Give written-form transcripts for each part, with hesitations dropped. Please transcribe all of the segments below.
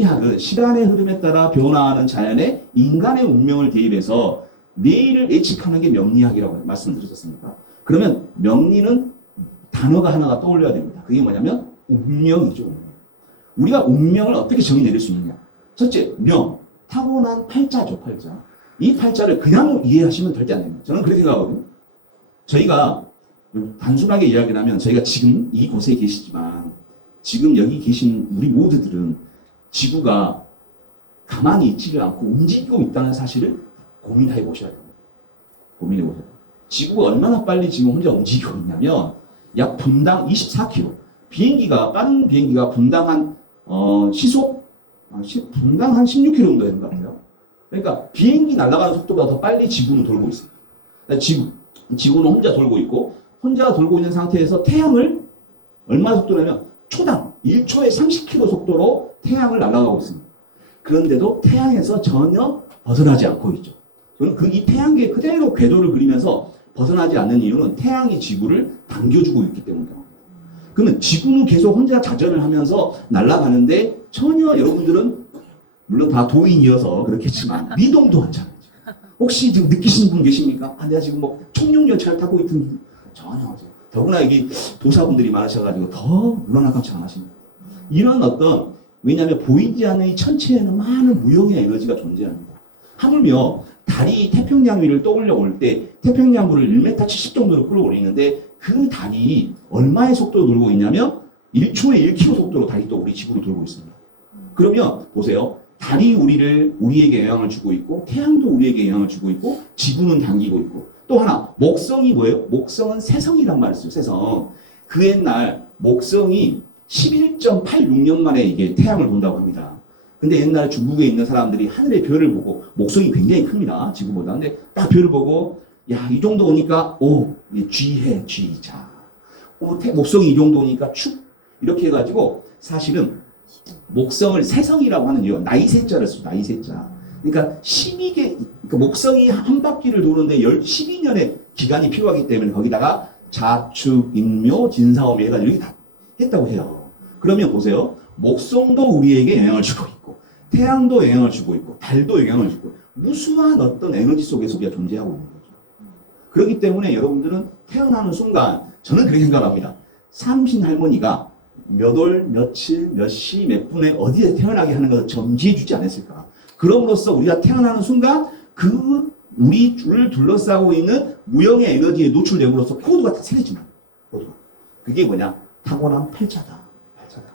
명리학은 시간의 흐름에 따라 변화하는 자연의 인간의 운명을 대입해서 내일을 예측하는 게 명리학이라고 말씀드렸었습니까? 그러면 명리는 단어가 하나가 떠올려야 됩니다. 그게 뭐냐면 운명이죠. 우리가 운명을 어떻게 정의 내릴 수 있느냐? 첫째, 명. 타고난 팔자죠, 팔자. 이 팔자를 그냥 이해하시면 절대 안 됩니다. 저는 그렇게 생각하거든요. 저희가 단순하게 이야기를 하면 저희가 지금 이곳에 계시지만 지금 여기 계신 우리 모두들은 지구가 가만히 있지를 않고 움직이고 있다는 사실을 고민해 보셔야 됩니다. 고민해 보셔야 돼요. 지구가 얼마나 빨리 지금 혼자 움직이고 있냐면 약 분당 24km. 비행기가, 빠른 비행기가 분당 한, 시속, 분당 한 16km 정도 되는 것 같아요. 그러니까 비행기 날아가는 속도보다 더 빨리 지구는 돌고 있어요. 그러니까 지구는 혼자 돌고 있고, 혼자 돌고 있는 상태에서 태양을 얼마 속도냐면 초당 1초에 30km 속도로 태양을 날아가고 있습니다. 그런데도 태양에서 전혀 벗어나지 않고 있죠. 저는 이 태양계 그대로 궤도를 그리면서 벗어나지 않는 이유는 태양이 지구를 당겨주고 있기 때문입니다. 그러면 지구는 계속 혼자 자전을 하면서 날아가는데 전혀 여러분들은 물론 다 도인이어서 그렇겠지만 미동도 않잖아요. 혹시 지금 느끼시는 분 계십니까? 아, 내가 지금 뭐 청룡열차를 타고 있던 전혀. 더구나 여기 도사분들이 많으셔가지고 더 눈안깜짝 안 하십니다. 이런 어떤, 왜냐하면 보이지 않는 이 천체에는 많은 무형의 에너지가 존재합니다. 하물며 달이 태평양 위를 떠올려 올 때 태평양 물을 1m 70 정도로 끌어올리는데 그 달이 얼마의 속도로 돌고 있냐면 1초에 1km 속도로 달이 또 우리 지구를 돌고 있습니다. 그러면 보세요. 달이 우리에게 영향을 주고 있고 태양도 우리에게 영향을 주고 있고 지구는 당기고 있고 또 하나 목성이 뭐예요? 목성은 새성이란 말을 써요. 새성. 그 옛날 목성이 11.86년 만에 이게 태양을 본다고 합니다. 근데 옛날에 중국에 있는 사람들이 하늘의 별을 보고 목성이 굉장히 큽니다. 지구보다. 근데 딱 별을 보고 야, 이 정도 오니까 쥐해, 쥐자. 목성이 이 정도 오니까 축. 이렇게 해가지고 사실은 목성을 새성이라고 하는 이유, 나이새자를 써요. 나이새자. 그러니까 12개, 그러니까 목성이 한 바퀴를 도는데 12년의 기간이 필요하기 때문에 거기다가 자축, 인묘, 진사오미 해가지고 이렇게 다 했다고 해요. 그러면 보세요. 목성도 우리에게 영향을 주고 있고 태양도 영향을 주고 있고 달도 영향을 주고 있고 무수한 어떤 에너지 속에서 우리가 존재하고 있는 거죠. 그렇기 때문에 여러분들은 태어나는 순간 저는 그렇게 생각합니다. 삼신 할머니가 몇 월, 며칠, 몇 시, 몇 분에 어디에 태어나게 하는 것을 점지해 주지 않았을까. 그럼으로써 우리가 태어나는 순간 우리를 둘러싸고 있는 무형의 에너지에 노출됨으로써 코드가 다 새겨지는 거예요. 그게 뭐냐? 타고난 팔자다.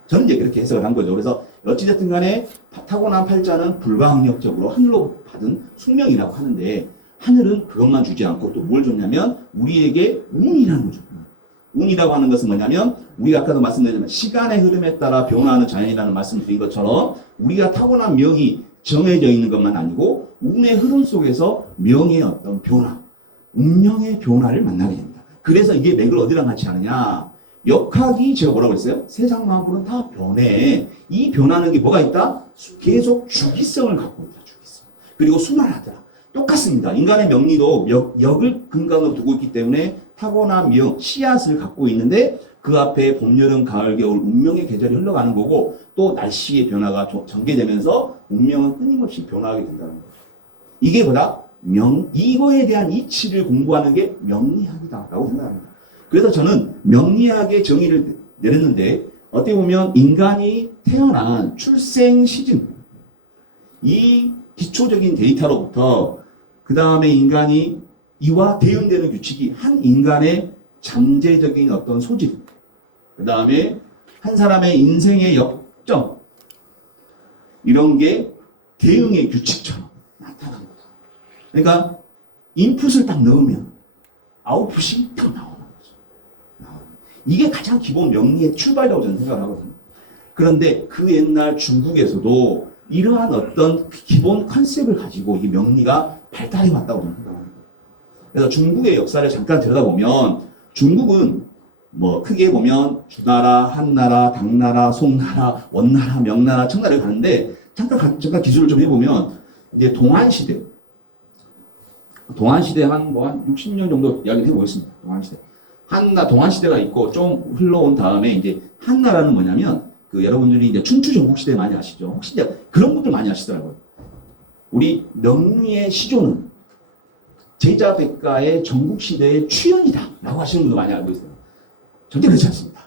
저는 이제 그렇게 해석을 한 거죠. 그래서 어찌됐든 간에 타고난 팔자는 불가항력적으로 하늘로 받은 숙명이라고 하는데 하늘은 그것만 주지 않고 또 뭘 줬냐면 우리에게 운이라는 거죠. 운이라고 하는 것은 뭐냐면 우리가 아까도 말씀드렸지만 시간의 흐름에 따라 변화하는 자연이라는 말씀드린 것처럼 우리가 타고난 명이 정해져 있는 것만 아니고 운의 흐름 속에서 명의 어떤 변화, 운명의 변화를 만나게 됩니다. 그래서 이게 맥을 어디랑 같이 하느냐? 역학이 제가 뭐라고 했어요? 세상 만물은 다 변해. 이 변하는 게 뭐가 있다? 계속 주기성을 갖고 있다. 주기성. 그리고 순환하더라. 똑같습니다. 인간의 명리도 역을 근간으로 두고 있기 때문에 타고난 명, 씨앗을 갖고 있는데 그 앞에 봄, 여름, 가을, 겨울 운명의 계절이 흘러가는 거고 또 날씨의 변화가 전개되면서 운명은 끊임없이 변화하게 된다는 거죠. 이게 뭐다? 이거에 대한 이치를 공부하는 게 명리학이다라고 생각합니다. 그래서 저는 명리학의 정의를 내렸는데 어떻게 보면 인간이 태어난 출생 시즌 이 기초적인 데이터로부터 그 다음에 인간이 이와 대응되는 규칙이 한 인간의 잠재적인 어떤 소질 그 다음에 한 사람의 인생의 역점 이런 게 대응의 규칙처럼 나타난 거다. 그러니까 인풋을 딱 넣으면 아웃풋이 딱 나오는 거죠. 이게 가장 기본 명리의 출발이라고 저는 생각을 하거든요. 그런데 그 옛날 중국에서도 이러한 어떤 기본 컨셉을 가지고 이 명리가 발달해 왔다고 저는 생각합니다. 그래서 중국의 역사를 잠깐 들여다보면 중국은 뭐 크게 보면 주나라, 한나라, 당나라, 송나라, 원나라, 명나라, 청나라를 가는데 잠깐 기술을 좀 해보면 이제 동안시대 한 60년 정도 이야기를 해보겠습니다. 동안시대. 동안시대가 있고 좀 흘러온 다음에 이제 한나라는 뭐냐면 여러분들이 이제 춘추 전국시대 많이 아시죠? 혹시 이제 그런 분들 많이 아시더라고요. 우리 명리의 시조는 제자백가의 전국시대의 추연이다라고 하시는 분도 많이 알고 있어요. 절대 그렇지 않습니다.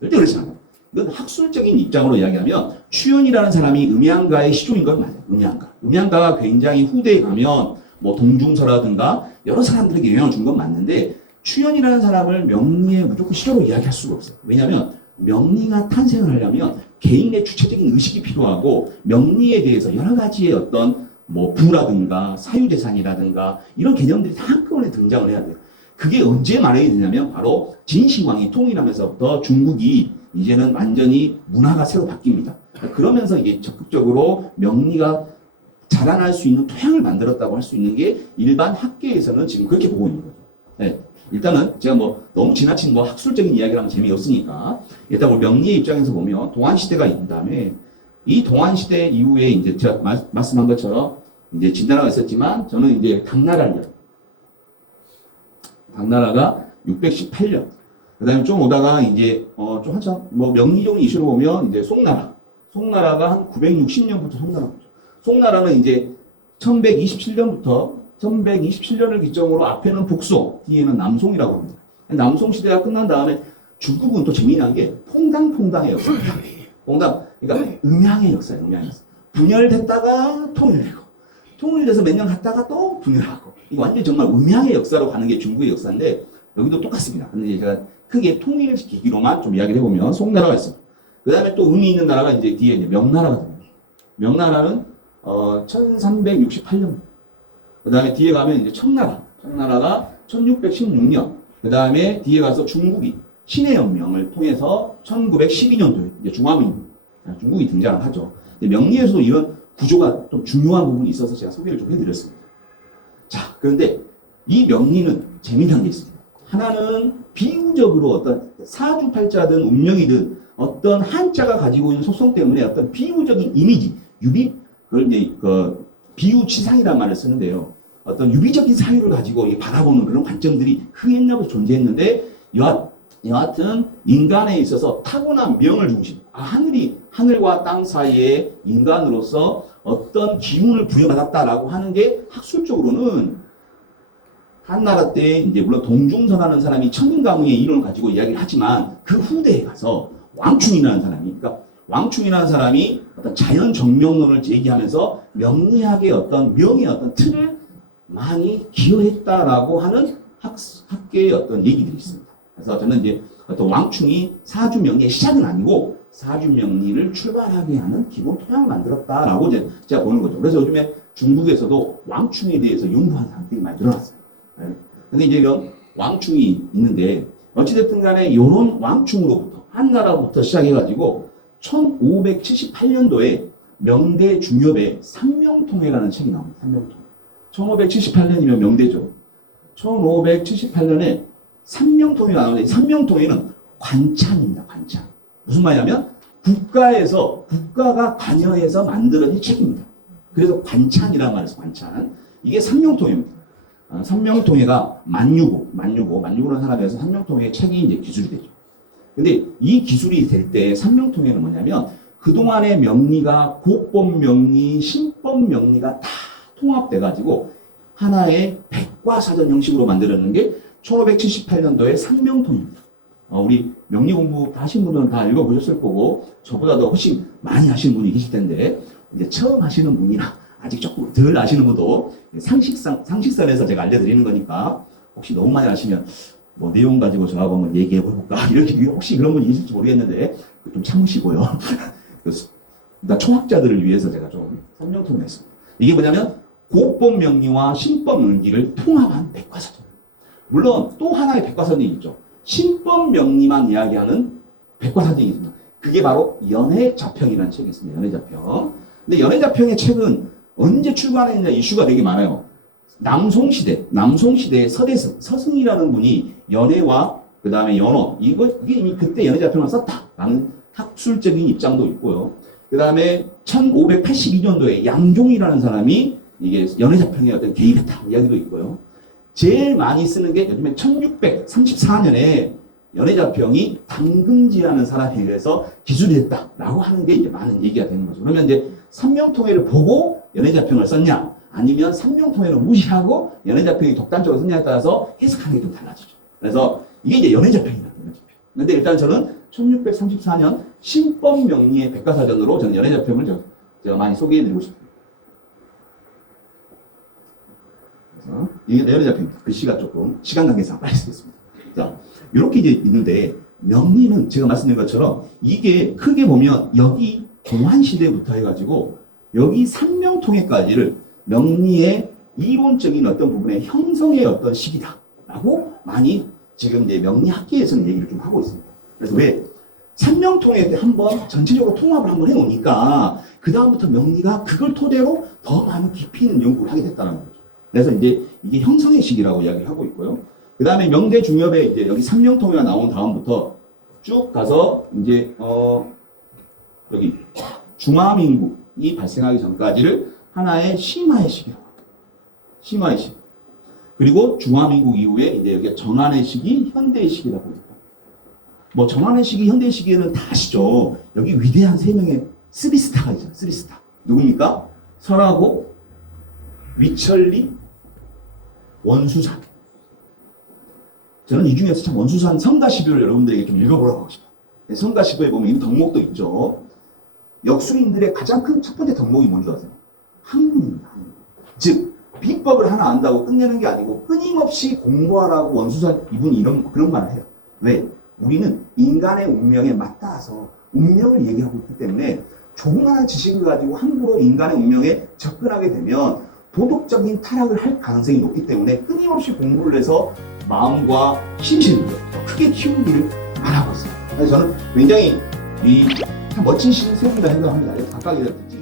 절대 그렇지 않아요. 이건 학술적인 입장으로 이야기하면 추연이라는 사람이 음양가의 시조인 건 맞아요. 음양가. 음양가가 굉장히 후대에 가면 뭐 동중서라든가 여러 사람들에게 영향을 준 건 맞는데 추연이라는 사람을 명리의 무조건 시조로 이야기할 수가 없어요. 왜냐하면 명리가 탄생을 하려면 개인의 주체적인 의식이 필요하고 명리에 대해서 여러 가지의 어떤 뭐 부라든가 사유재산이라든가 이런 개념들이 다 한꺼번에 등장을 해야 돼요. 그게 언제 마련이 되냐면 바로 진시황이 통일하면서부터 중국이 이제는 완전히 문화가 새로 바뀝니다. 그러면서 이게 적극적으로 명리가 자라날 수 있는 토양을 만들었다고 할 수 있는 게 일반 학계에서는 지금 그렇게 보고 있는 거죠. 네. 일단은 제가 뭐 너무 지나친 뭐 학술적인 이야기를 하면 재미없으니까 일단 우리 명리의 입장에서 보면 동안시대가 있는 다음에 이 동안시대 이후에 이제 제가 말씀한 것처럼 이제 진나라가 있었지만 저는 이제 당나라가 618년. 그 다음에 좀 오다가 이제 좀 한참 뭐 명리적인 이슈로 보면 이제 송나라가 한 960년부터 송나라는 이제 1127년을 기점으로 앞에는 북송, 뒤에는 남송이라고 합니다. 남송 시대가 끝난 다음에 중국은 또 재미난 게 퐁당퐁당의 역사. 그러니까 음양의 역사예요. 분열됐다가 통일돼서 몇 년 갔다가 또 분열하고. 이거 완전히 정말 음양의 역사로 가는 게 중국의 역사인데 여기도 똑같습니다. 근데 제가 크게 통일시키기로만 좀 이야기를 해보면 송나라가 있습니다. 그 다음에 또 의미 있는 나라가 이제 뒤에 이제 명나라가 됩니다. 명나라는 1368년. 그 다음에 뒤에 가면 이제 청나라가 1616년. 그 다음에 뒤에 가서 중국이 신해연명을 통해서 1912년도에 이제 중국이 등장을 하죠. 명리에서도 이런 구조가 좀 중요한 부분이 있어서 제가 소개를 좀 해드렸습니다. 자, 그런데 이 명리는 재미난 게 있습니다. 하나는 비유적으로 어떤 사주팔자든 운명이든 어떤 한자가 가지고 있는 속성 때문에 어떤 비유적인 이미지, 그걸 이제 비유치상이라는 말을 쓰는데요. 어떤 유비적인 사유를 가지고 바라보는 그런 관점들이 그 옛날부터 존재했는데 여하튼 인간에 있어서 타고난 명을 중심으로 하늘과 땅 사이에 인간으로서 어떤 기운을 부여받았다라고 하는 게 학술적으로는 한나라 때 이제 물론 동중선하는 사람이 천인가무의 이론을 가지고 이야기를 하지만 그 후대에 가서 왕충이라는 사람이 어떤 자연 정명론을 제기하면서 명리학의 어떤 명의 어떤 틀을 많이 기여했다라고 하는 학계의 어떤 얘기들이 있습니다. 그래서 저는 이제 어떤 왕충이 사주명리의 시작은 아니고 사주명리를 출발하게 하는 기본 토양을 만들었다라고 제가 보는 거죠. 그래서 요즘에 중국에서도 왕충에 대해서 연구하는 사람들이 많이 늘어났어요. 근데 이제 이런 왕충이 있는데 어찌됐든 간에 이런 왕충으로부터 한나라부터 시작해가지고 1578년도에 명대 중엽에 삼명통회라는 책이 나옵니다. 삼명통회. 1578년이면 명대죠. 1578년에 삼명통회가 나오는데 삼명통회는 관찬입니다. 관찬. 무슨 말이냐면 국가가 관여해서 만들어진 책입니다. 그래서 관찬이라는 말이에요. 관찬. 이게 삼명통회입니다. 삼명통회가 만유고라는 사람에서 삼명통회의 책이 이제 기술이 되죠. 근데 이 기술이 될 때 삼명통회는 뭐냐면 그동안의 명리가 고법명리, 신법명리가 다 통합돼가지고 하나의 백과사전 형식으로 만들어낸 게 1578년도에 삼명통입니다. 우리 명리 공부 하신 분들은 다 읽어보셨을 거고 저보다도 훨씬 많이 하시는 분이 계실 텐데 이제 처음 하시는 분이나 아직 조금 덜 아시는 분도 상식선에서 제가 알려드리는 거니까 혹시 너무 많이 아시면 뭐 내용 가지고 저하고 한번 얘기해 볼까 이렇게 혹시 그런 분이 있을지 모르겠는데 좀 참으시고요. 그러니까 초학자들을 위해서 제가 좀 설명통을 했습니다. 이게 뭐냐면 고법명리와 신법명리를 통합한 백과사전. 물론 또 하나의 백과사전이 있죠. 신법명리만 이야기하는 백과사전이 있습니다. 그게 바로 연해자평이라는 책이 있습니다. 연해자평. 근데 연해자평의 책은 언제 출간했냐 이슈가 되게 많아요. 남송시대의 서승이라는 분이 연해와 그 다음에 연어 이게 이미 그때 연해자평을 썼다라는 학술적인 입장도 있고요. 그 다음에 1582년도에 양종이라는 사람이 이게 연해자평에 어떤 개입했다 이야기도 있고요. 제일 많이 쓰는 게 요즘에 1634년에 연애자평이 당금지라는 사람에 의해서 기술이 됐다라고 하는 게 이제 많은 얘기가 되는 거죠. 그러면 이제 삼명통해를 보고 연애자평을 썼냐, 아니면 삼명통해를 무시하고 연애자평이 독단적으로 썼냐에 따라서 해석하는 게 좀 달라지죠. 그래서 이게 이제 연애자평이다. 근데 일단 저는 1634년 신법명리의 백과사전으로 저는 연애자평을 제가 많이 소개해드리고 싶습니다. 그래서 이게 연애자평 글씨가 조금 시간 관계상 빨리 쓰겠습니다. 자, 이렇게 이제 있는데 명리는 제가 말씀드린 것처럼 이게 크게 보면 여기 동환시대부터 해가지고 여기 삼명통해까지를 명리의 이론적인 어떤 부분의 형성의 어떤 시기다라고 많이 지금 이제 명리학계에서는 얘기를 좀 하고 있습니다. 그래서 왜 삼명통해 때 한번 전체적으로 통합을 한번 해놓으니까 그 다음부터 명리가 그걸 토대로 더 많은 깊이 있는 연구를 하게 됐다는 거죠. 그래서 이제 이게 형성의 시기라고 이야기를 하고 있고요. 그 다음에 명대 중엽에 이제 여기 삼명통해가 나온 다음부터 쭉 가서 이제 여기 중화민국이 발생하기 전까지를 하나의 심화의 시기라고 합니다. 심화의 시기. 그리고 중화민국 이후에 이제 여기 정한의 시기, 현대의 시기라고 합니다. 뭐 정한의 시기, 현대의 시기에는 다 아시죠. 여기 위대한 세 명의 쓰리스타가 있잖아요. 쓰리스타. 누굽니까? 설하고, 위천리, 원수산. 저는 이 중에서 참 원수산 성가시교를 여러분들에게 좀 읽어보라고 하고 싶어요. 성가시교에 보면 이 덕목도 있죠. 역술인들의 가장 큰 첫 번째 덕목이 뭔지 아세요? 학문입니다. 학문. 즉 비법을 하나 안다고 끝내는 게 아니고 끊임없이 공부하라고 원수산 이분이 그런 말을 해요. 왜? 우리는 인간의 운명에 맞닿아서 운명을 얘기하고 있기 때문에 조그마한 지식을 가지고 함부로 인간의 운명에 접근하게 되면 도덕적인 타락을 할 가능성이 높기 때문에 끊임없이 공부를 해서 마음과 심신을 더 크게 키우기를 바라고 있어요. 그래서 저는 굉장히 참 멋진 시를 세운다 생각합니다. 각각의 특징